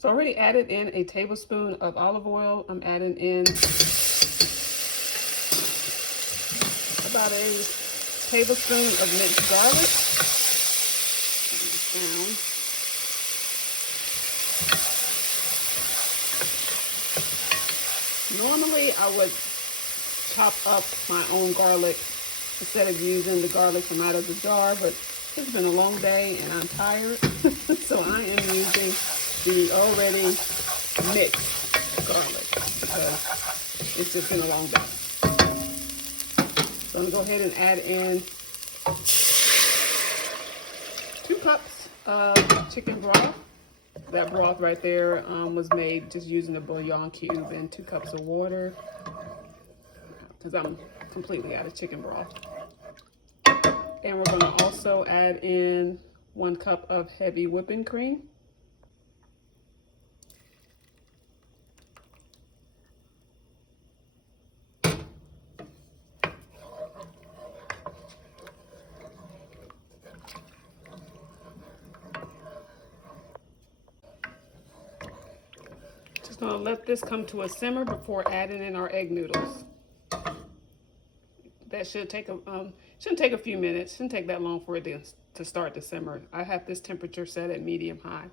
So I already added in a tablespoon of olive oil. I'm adding in about a tablespoon of minced garlic. Down. Normally I would chop up my own garlic instead of using the garlic from out of the jar, but it's been a long day and I'm tired. So I am using the already mixed garlic because it's just been a long day. So I'm gonna go ahead and add in 2 cups of chicken broth. That broth right there was made just using the bouillon cube and 2 cups of water because I'm completely out of chicken broth. And we're going to also add in 1 cup of heavy whipping cream. Just going to let this come to a simmer before adding in our egg noodles. That should take shouldn't take a few minutes. Shouldn't take that long for it to start to simmer. I have this temperature set at medium high.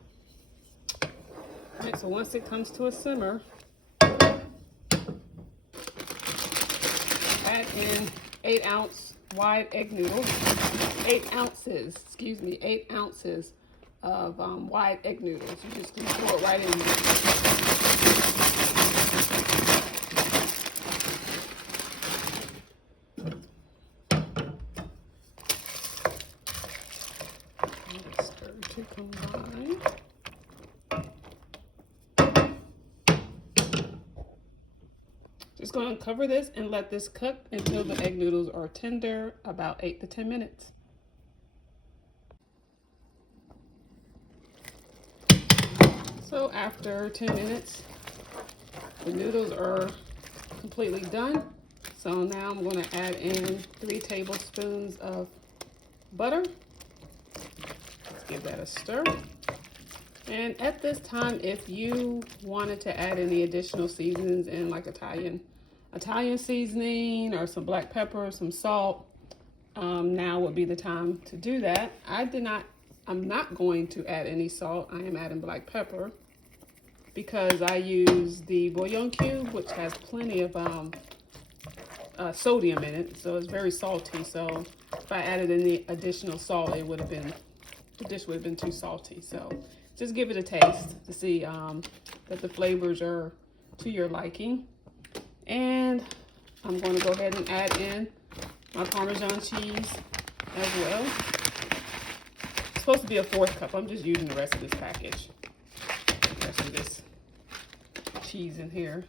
All right, so once it comes to a simmer, add in 8-ounce wide egg noodles. 8 ounces, excuse me, 8 ounces of wide egg noodles. You just can pour it right in there. To combine. Just going to cover this and let this cook until the egg noodles are tender, about 8 to 10 minutes. So after 10 minutes, the noodles are completely done. So now I'm going to add in 3 tablespoons of butter. Give that a stir. And at this time, if you wanted to add any additional seasonings in, like Italian seasoning or some black pepper, some salt, now would be the time to do that. I'm not going to add any salt. I am adding black pepper because I use the bouillon cube, which has plenty of sodium in it, so it's very salty. So if I added any additional salt, the dish would have been too salty. So just give it a taste to see that the flavors are to your liking. And I'm going to go ahead and add in my Parmesan cheese as well. It's supposed to be a 1/4 cup. I'm just using the rest of this package. The rest of this cheese in here.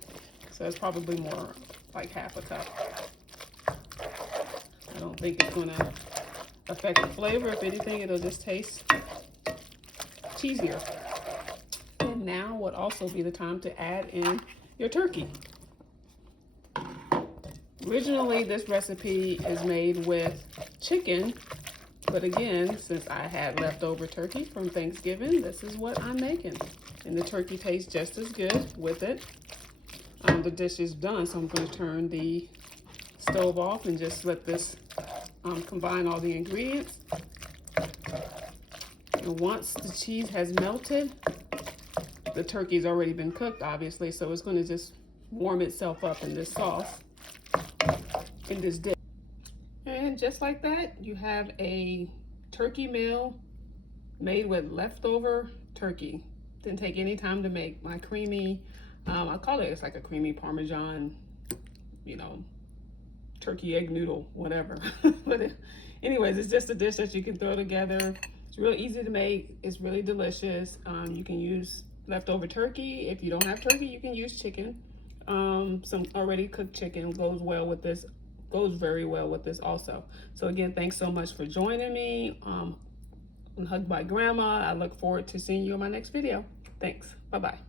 So it's probably more like 1/2 cup. I don't think it's going to affect the flavor. If anything, it'll just taste cheesier. And now would also be the time to add in your turkey. Originally, this recipe is made with chicken, but again, since I had leftover turkey from Thanksgiving, this is what I'm making. And the turkey tastes just as good with it. The dish is done, so I'm going to turn the stove off and just let this combine all the ingredients. And once the cheese has melted, the turkey's already been cooked, obviously, so it's going to just warm itself up in this sauce, in this dish. And just like that, you have a turkey meal made with leftover turkey. Didn't take any time to make. My creamy, I call it's like a creamy Parmesan, turkey egg noodle, whatever. But anyways, it's just a dish that you can throw together. It's real easy to make. It's really delicious. You can use leftover turkey. If you don't have turkey, you can use chicken. Some already cooked chicken goes very well with this also. So again, thanks so much for joining me on Hugged by Grandma. I look forward to seeing you in my next video. Thanks. Bye-bye.